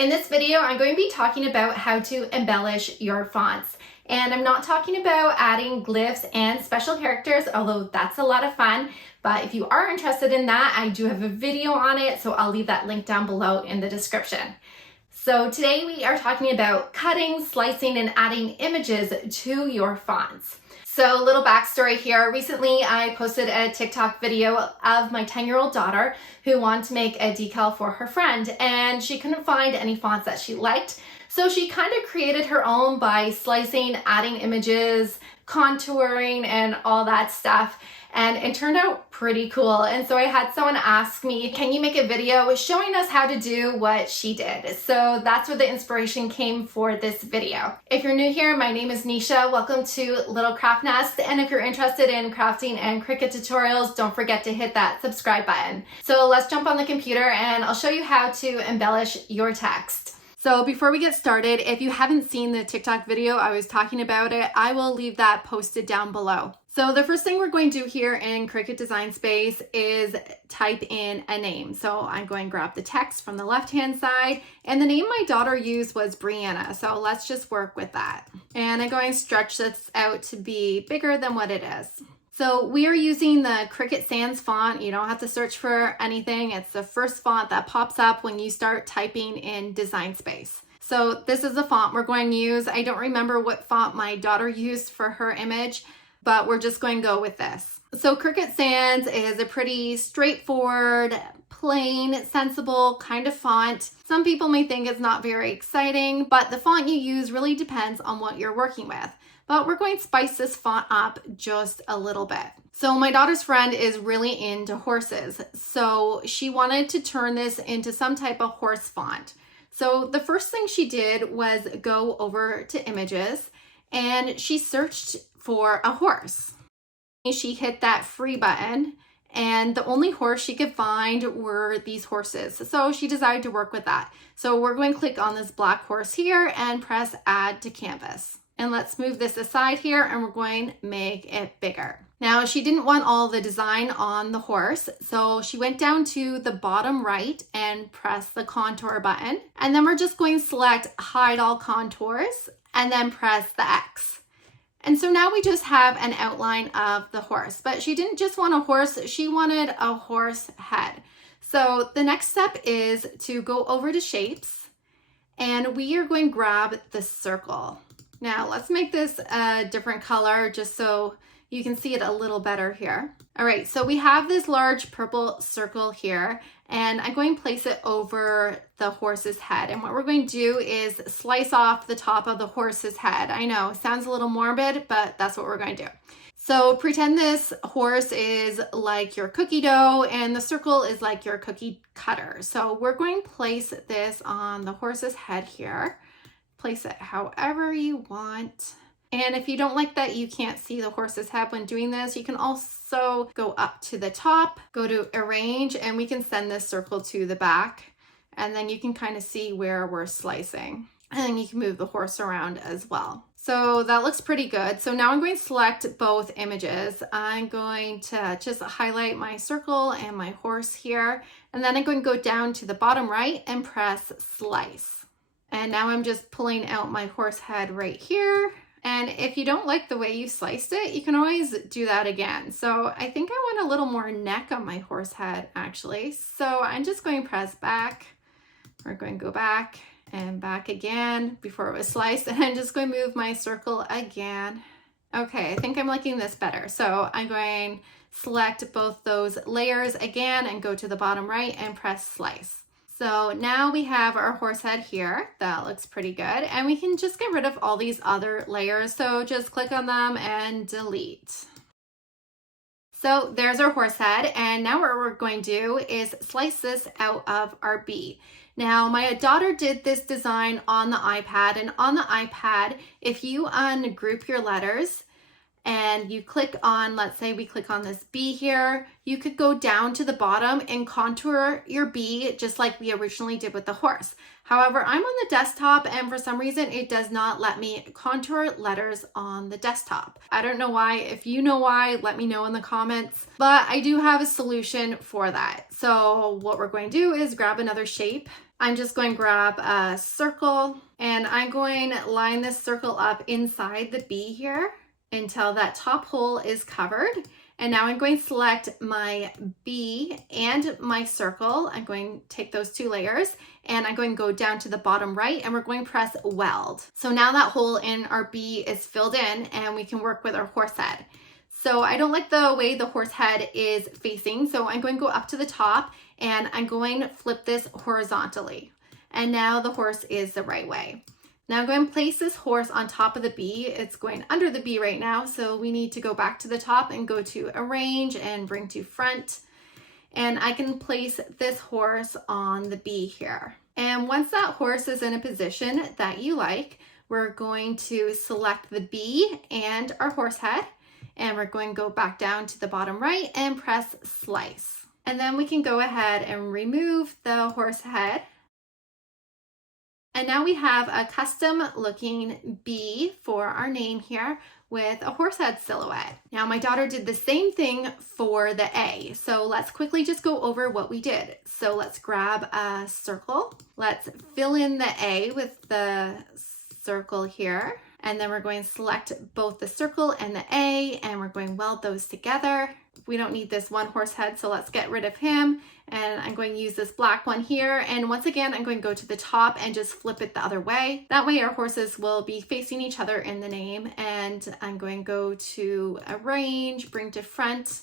In this video, I'm going to be talking about how to embellish your fonts. And I'm not talking about adding glyphs and special characters, although that's a lot of fun. But if you are interested in that, I do have a video on it, so I'll leave that link down below in the description. So today we are talking about cutting, slicing, and adding images to your fonts. So a little backstory here. Recently, I posted a TikTok video of my 10-year-old daughter who wanted to make a decal for her friend, and she couldn't find any fonts that she liked. So she kind of created her own by slicing, adding images, contouring, and all that stuff. And it turned out pretty cool. And so I had someone ask me, can you make a video showing us how to do what she did? So that's where the inspiration came for this video. If you're new here, my name is Nisha. Welcome to Little Craft Nest. And if you're interested in crafting and Cricut tutorials, don't forget to hit that subscribe button. So let's jump on the computer and I'll show you how to embellish your text. So before we get started, if you haven't seen the TikTok video I was talking about it, I will leave that posted down below. So the first thing we're going to do here in Cricut Design Space is type in a name. So I'm going to grab the text from the left-hand side, and the name my daughter used was Brianna. So let's just work with that. And I'm going to stretch this out to be bigger than what it is. So we are using the Cricut Sans font. You don't have to search for anything. It's the first font that pops up when you start typing in Design Space. So this is the font we're going to use. I don't remember what font my daughter used for her image, but we're just going to go with this. So Cricut Sans is a pretty straightforward, plain, sensible kind of font. Some people may think it's not very exciting, but the font you use really depends on what you're working with. But we're going to spice this font up just a little bit. So my daughter's friend is really into horses, so she wanted to turn this into some type of horse font. So the first thing she did was go over to images and she searched for a horse. She hit that free button and the only horse she could find were these horses. So she decided to work with that. So we're going to click on this black horse here and press add to canvas. And let's move this aside here and we're going to make it bigger. Now she didn't want all the design on the horse, so she went down to the bottom right and pressed the contour button. And then we're just going to select hide all contours and then press the X. And so now we just have an outline of the horse, but she didn't just want a horse, she wanted a horse head. So the next step is to go over to shapes and we are going to grab the circle. Now let's make this a different color just so you can see it a little better here. All right, so we have this large purple circle here and I'm going to place it over the horse's head. And what we're going to do is slice off the top of the horse's head. I know, sounds a little morbid, but that's what we're going to do. So pretend this horse is like your cookie dough and the circle is like your cookie cutter. So we're going to place this on the horse's head here. Place it however you want. And if you don't like that you can't see the horse's head when doing this, you can also go up to the top, go to arrange, and we can send this circle to the back. And then you can kind of see where we're slicing. And then you can move the horse around as well. So that looks pretty good. So now I'm going to select both images. I'm going to just highlight my circle and my horse here. And then I'm going to go down to the bottom right and press slice. And now I'm just pulling out my horse head right here. And if you don't like the way you sliced it, you can always do that again. So I think I want a little more neck on my horse head actually. So I'm just going to press back. We're going to go back and back again before it was sliced. And I'm just going to move my circle again. Okay, I think I'm liking this better. So I'm going to select both those layers again and go to the bottom right and press slice. So now we have our horse head here. That looks pretty good. And we can just get rid of all these other layers. So just click on them and delete. So there's our horse head. And now what we're going to do is slice this out of our bee. Now my daughter did this design on the iPad, and on the iPad, if you ungroup your letters, and you click on, let's say we click on this B here, you could go down to the bottom and contour your B just like we originally did with the horse. However, I'm on the desktop and for some reason it does not let me contour letters on the desktop. I don't know why. If you know why, let me know in the comments, but I do have a solution for that. So what we're going to do is grab another shape I'm just going to grab a circle and I'm going to line this circle up inside the bee here until that top hole is covered. And now I'm going to select my bee and my circle. I'm going to take those 2 layers and I'm going to go down to the bottom right and we're going to press weld. So now that hole in our bee is filled in and we can work with our horse head. So I don't like the way the horse head is facing. So I'm going to go up to the top and I'm going to flip this horizontally. And now the horse is the right way. Now I'm going to place this horse on top of the bee. It's going under the bee right now. So we need to go back to the top and go to arrange and bring to front. And I can place this horse on the bee here. And once that horse is in a position that you like, we're going to select the bee and our horse head. And we're going to go back down to the bottom right and press slice. And then we can go ahead and remove the horse head. And now we have a custom looking bee for our name here with a horse head silhouette. Now my daughter did the same thing for the A. So let's quickly just go over what we did. So let's grab a circle. Let's fill in the A with the circle here. And then we're going to select both the circle and the A and we're going to weld those together. We don't need this one horse head, so let's get rid of him. And I'm going to use this black one here. And once again, I'm going to go to the top and just flip it the other way. That way our horses will be facing each other in the name. And I'm going to go to arrange, bring to front,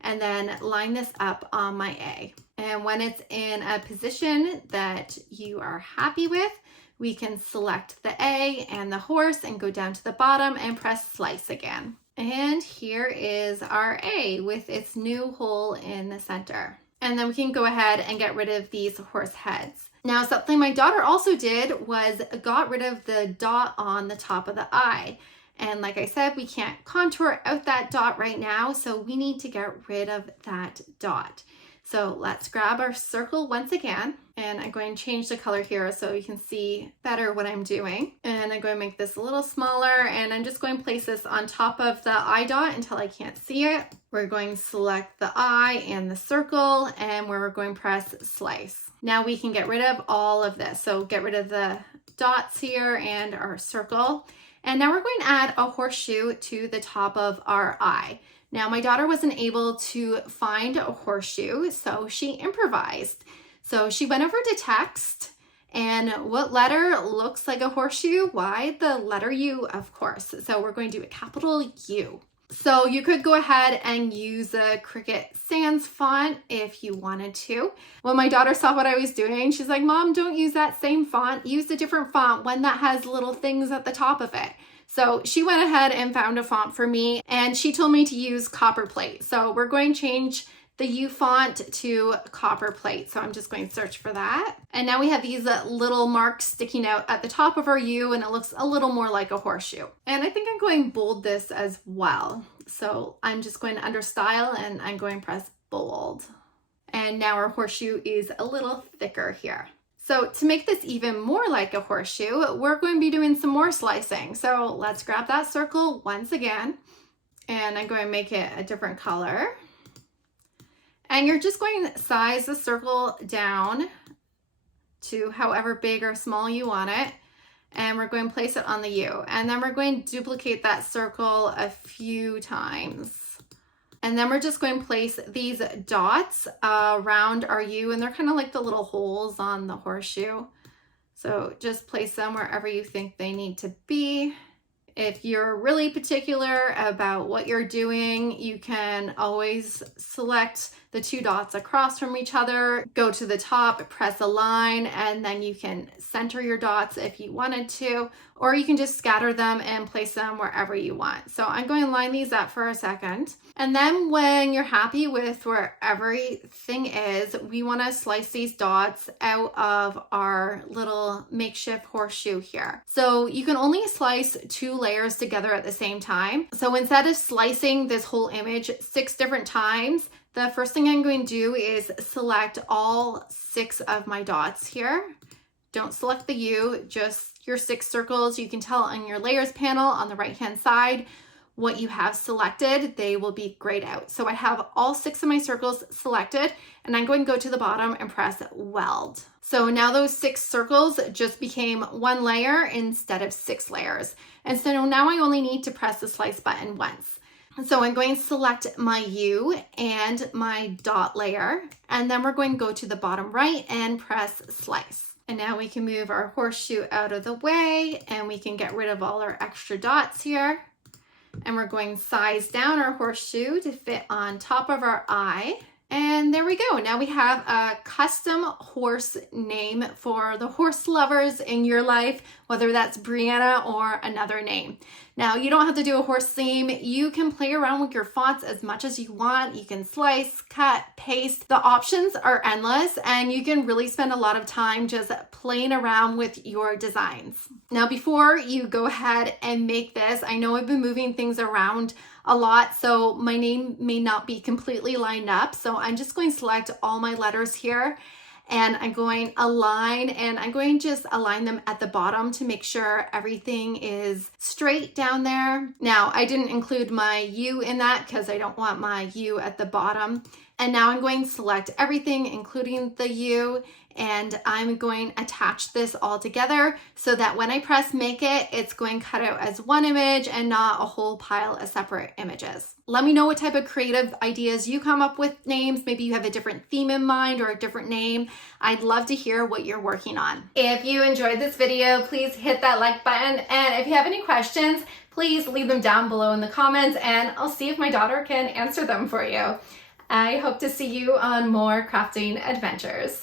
and then line this up on my A. And when it's in a position that you are happy with, we can select the A and the horse and go down to the bottom and press slice again. And here is our A with its new hole in the center. And then we can go ahead and get rid of these horse heads. Now, something my daughter also did was got rid of the dot on the top of the eye. And like I said, we can't contour out that dot right now, so we need to get rid of that dot. So let's grab our circle once again, and I'm going to change the color here so you can see better what I'm doing. And I'm going to make this a little smaller, and I'm just going to place this on top of the eye dot until I can't see it. We're going to select the eye and the circle, and we're going to press slice. Now we can get rid of all of this. So get rid of the dots here and our circle. And now we're going to add a horseshoe to the top of our eye. Now, my daughter wasn't able to find a horseshoe, so she improvised. So she went over to text, and what letter looks like a horseshoe? Why, the letter U, of course. So we're going to do a capital U. So you could go ahead and use a Cricut Sans font if you wanted to. When my daughter saw what I was doing, she's like, Mom, don't use that same font. Use a different font, one that has little things at the top of it. So she went ahead and found a font for me, and she told me to use Copperplate. So we're going to change the U font to Copperplate. So I'm just going to search for that. And now we have these little marks sticking out at the top of our U, and it looks a little more like a horseshoe. And I think I'm going to bold this as well. So I'm just going to under style and I'm going to press bold. And now our horseshoe is a little thicker here. So to make this even more like a horseshoe, we're going to be doing some more slicing. So let's grab that circle once again, and I'm going to make it a different color. And you're just going to size the circle down to however big or small you want it. And we're going to place it on the U. And then we're going to duplicate that circle a few times. And then we're just going to place these dots around our U, and they're kind of like the little holes on the horseshoe. So just place them wherever you think they need to be. If you're really particular about what you're doing, you can always select the 2 dots across from each other, go to the top, press align, and then you can center your dots if you wanted to, or you can just scatter them and place them wherever you want. So I'm going to line these up for a second. And then when you're happy with where everything is, we want to slice these dots out of our little makeshift horseshoe here. So you can only slice 2 layers together at the same time. So instead of slicing this whole image 6 different times, the first thing I'm going to do is select all 6 of my dots here. Don't select the U, just your 6 circles. You can tell on your layers panel on the right hand side what you have selected, they will be grayed out. So I have all 6 of my circles selected, and I'm going to go to the bottom and press weld. So now those 6 circles just became 1 layer instead of 6 layers. And so now I only need to press the slice button once. So I'm going to select my U and my dot layer, and then we're going to go to the bottom right and press slice. And now we can move our horseshoe out of the way, and we can get rid of all our extra dots here. And we're going to size down our horseshoe to fit on top of our eye. And there we go. Now we have a custom horse name for the horse lovers in your life, whether that's Brianna or another name. Now you don't have to do a horse theme. You can play around with your fonts as much as you want. You can slice, cut, paste. The options are endless, and you can really spend a lot of time just playing around with your designs. Now before you go ahead and make this, I know I've been moving things around a lot, so my name may not be completely lined up. So I'm just going to select all my letters here, and I'm going align, and I'm going to just align them at the bottom to make sure everything is straight down there. Now I didn't include my U in that because I don't want my U at the bottom. And now I'm going to select everything, including the U, and I'm going to attach this all together so that when I press make it, it's going to cut out as one image and not a whole pile of separate images. Let me know what type of creative ideas you come up with names. Maybe you have a different theme in mind or a different name. I'd love to hear what you're working on. If you enjoyed this video, please hit that like button. And if you have any questions, please leave them down below in the comments, and I'll see if my daughter can answer them for you. I hope to see you on more crafting adventures.